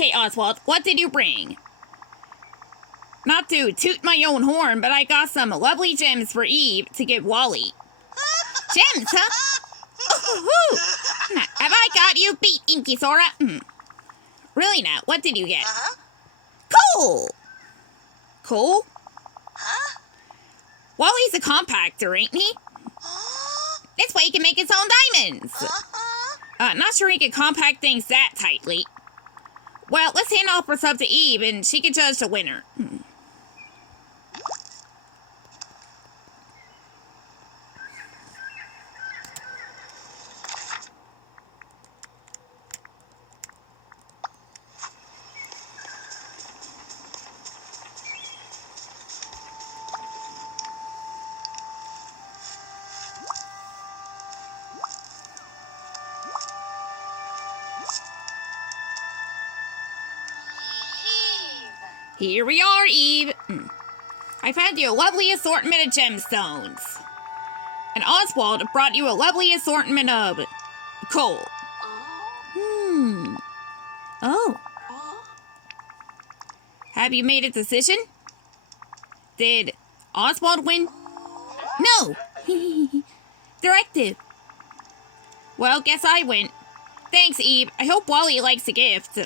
Okay, Oswald, what did you bring? Not to toot my own horn, but I got some lovely gems for Eve to give Wally. Gems, huh? Ooh, have I got you beat, InkySora? Really now, what did you get? Coal! Coal? Wally's a compactor, ain't he? This way he can make his own diamonds. Not sure he can compact things that tightly. Well, let's hand off our sub to Eve, and she can judge the winner. Here we are, Eve. I found you a lovely assortment of gemstones. And Oswald brought you a lovely assortment of coal. Oh. Have you made a decision? Did Oswald win? No. Directive. Well, guess I win. Thanks, Eve. I hope Wally likes the gift.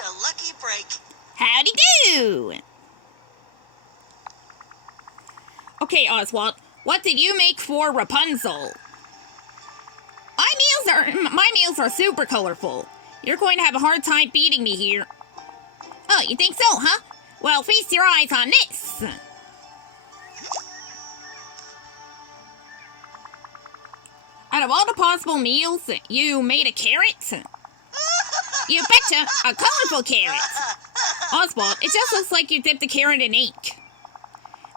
A lucky break. Howdy do! Okay, Oswald, what did you make for Rapunzel? My meals are super colorful. You're going to have a hard time beating me here. Oh, you think so, huh? Well, feast your eyes on this. Out of all the possible meals, you made a carrot? You betcha, a colorful carrot. Oswald, it just looks like you dipped the carrot in ink.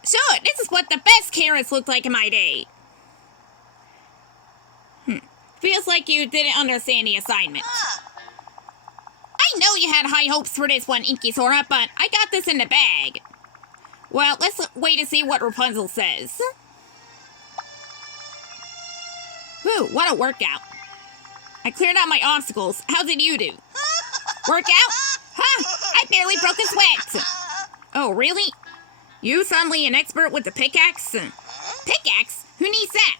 Sure, this is what the best carrots looked like in my day. Feels like you didn't understand the assignment. I know you had high hopes for this one, InkySora, but I got this in the bag. Well, let's wait to see what Rapunzel says. Whew, what a workout. I cleared out my obstacles. How did you do? Workout? Huh, I barely broke a sweat. Oh, really? You suddenly an expert with the pickaxe? Pickaxe? Who needs that?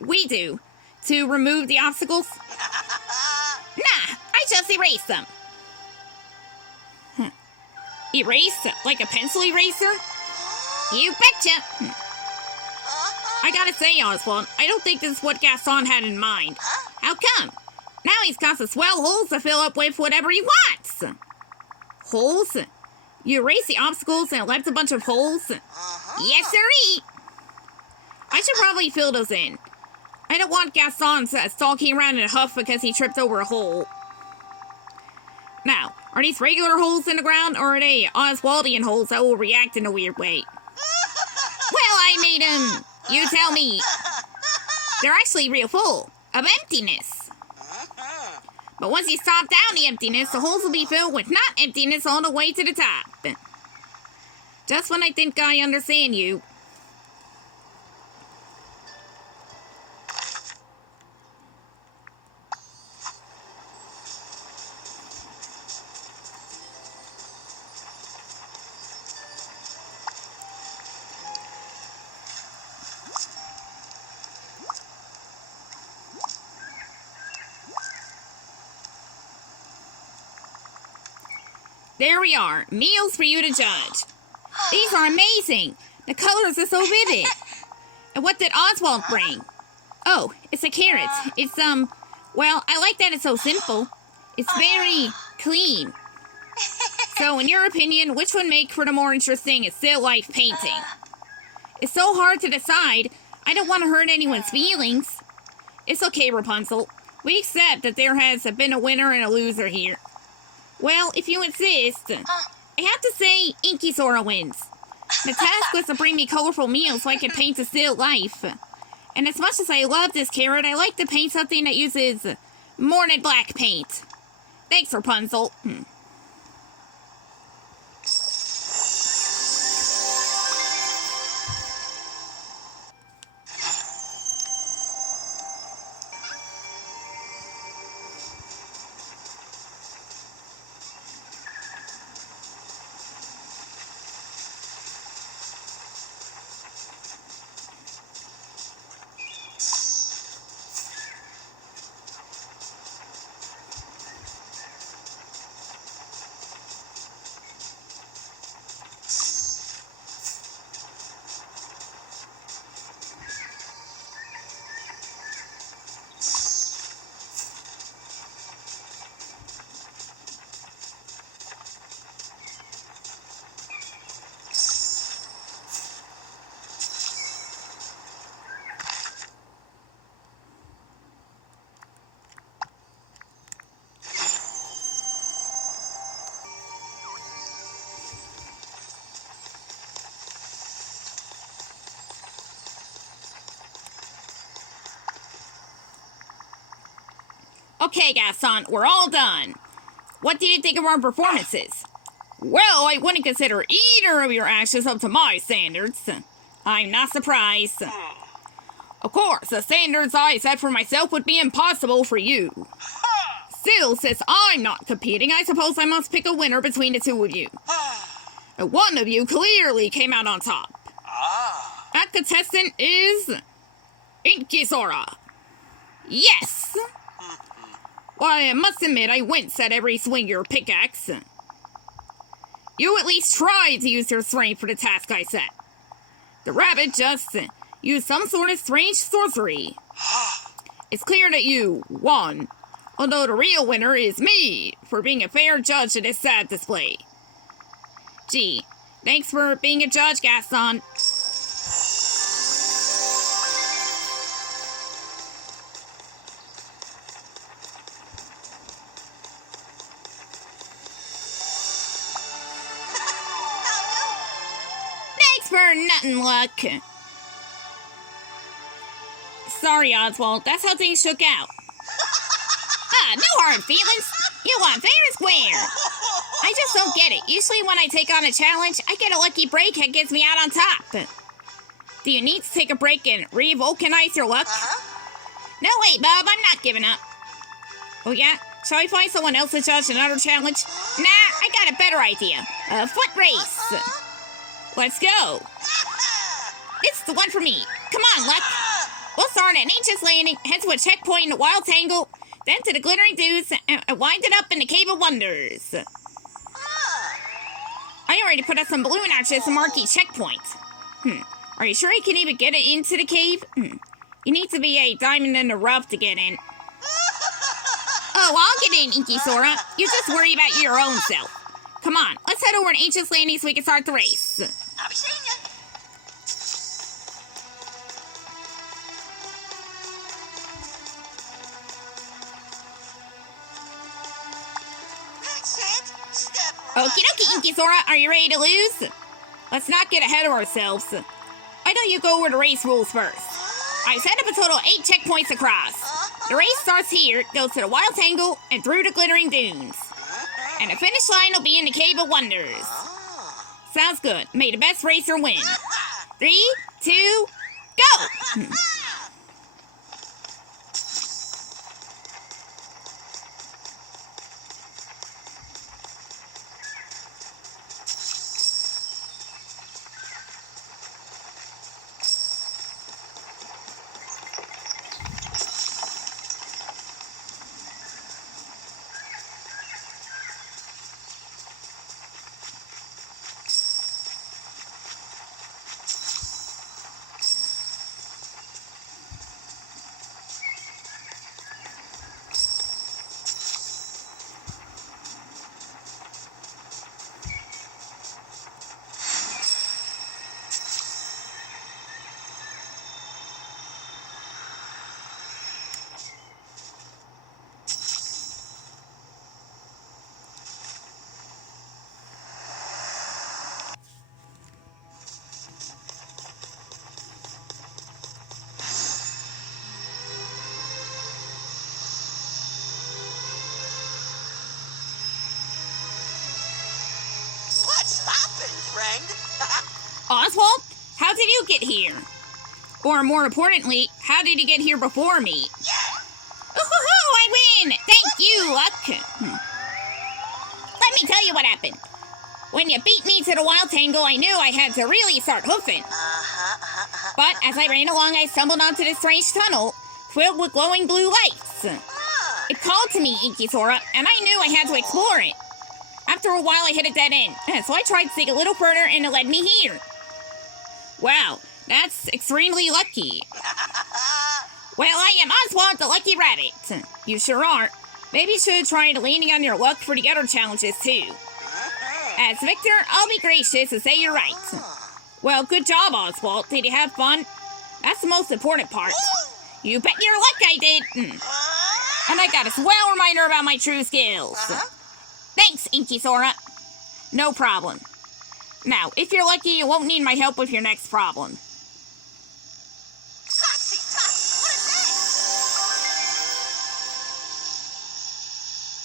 We do. To remove the obstacles? Nah, I just erase them. Erase? Like a pencil eraser? You betcha. I gotta say, Oswald, I don't think this is what Gaston had in mind. How come? Now he's got some swell holes to fill up with whatever he wants. Holes? You erase the obstacles and it left a bunch of holes? Yes, sirree. I should probably fill those in. I don't want Gaston stalking around in a huff because he tripped over a hole. Now, are these regular holes in the ground or are they Oswaldian holes that will react in a weird way? Well, I made them. You tell me. They're actually real full of emptiness. But once you stop down the emptiness, the holes will be filled with not emptiness all the way to the top. Just when I think I understand you. There we are. Meals for you to judge. These are amazing. The colors are so vivid. And what did Oswald bring? Oh, it's a carrot. It's, well, I like that it's so simple. It's very clean. So, in your opinion, which would make for the more interesting still life painting? It's so hard to decide. I don't want to hurt anyone's feelings. It's okay, Rapunzel. We accept that there has been a winner and a loser here. Well, if you insist, I have to say InkySora wins. The task was to bring me colorful meals so I could paint a still life. And as much as I love this carrot, I like to paint something that uses more than black paint. Thanks, Rapunzel. Okay, Gaston, we're all done. What do you think of our performances? Well, I wouldn't consider either of your actions up to my standards. I'm not surprised. Of course, the standards I set for myself would be impossible for you. Still, since I'm not competing, I suppose I must pick a winner between the two of you. One of you clearly came out on top. That contestant is InkySora. Yes! Why, I must admit I winced at every swing of your pickaxe. You at least tried to use your strength for the task I set. The rabbit just used some sort of strange sorcery. It's clear that you won, although the real winner is me for being a fair judge of this sad display. Gee, thanks for being a judge, Gaston. For nothing, luck. Sorry, Oswald. That's how things shook out. No hard feelings. You want fair and square. I just don't get it. Usually when I take on a challenge, I get a lucky break that gets me out on top. Do you need to take a break and re-vulcanize your luck? No, wait, Bob. I'm not giving up. Oh, yeah? Shall I find someone else to judge another challenge? Nah, I got a better idea. A foot race. Let's go. It's the one for me. Come on, Luck. We'll start at Nature's Landing, head to a checkpoint in the Wild Tangle, then to the Glittering Dunes, and wind it up in the Cave of Wonders. I already put up some balloon arches to mark each checkpoint. Are you sure you can even get it into the cave? You need to be a diamond in the rough to get in. Oh, I'll get in, InkySora. You just worry about your own self. Come on, let's head over to Ancient's Landing so we can start the race. I'll be seeing you. That's it. Step right. Okie dokie, InkySora. Are you ready to lose? Let's not get ahead of ourselves. Why don't you go over the race rules first? I set up a total of 8 checkpoints across. The race starts here, goes to the Wild Tangle, and through the Glittering Dunes. And the finish line will be in the Cave of Wonders. Sounds good. May the best racer win. 3, 2, go! Oswald? How did you get here? Or more importantly, how did you get here before me? Ooh, I win! Thank you, Luck! Let me tell you what happened. When you beat me to the wild tangle, I knew I had to really start hoofing. But as I ran along, I stumbled onto this strange tunnel filled with glowing blue lights. It called to me, InkySora, and I knew I had to explore it. After a while, I hit a dead end, so I tried to dig a little further, and it led me here. Wow, that's extremely lucky. Well, I am Oswald the Lucky Rabbit. You sure are. Maybe you should have tried leaning on your luck for the other challenges, too. As Victor, I'll be gracious and say you're right. Well, good job, Oswald. Did you have fun? That's the most important part. You bet your luck I did. And I got a swell reminder about my true skills. Thanks, InkySora. No problem. Now, if you're lucky, you won't need my help with your next problem.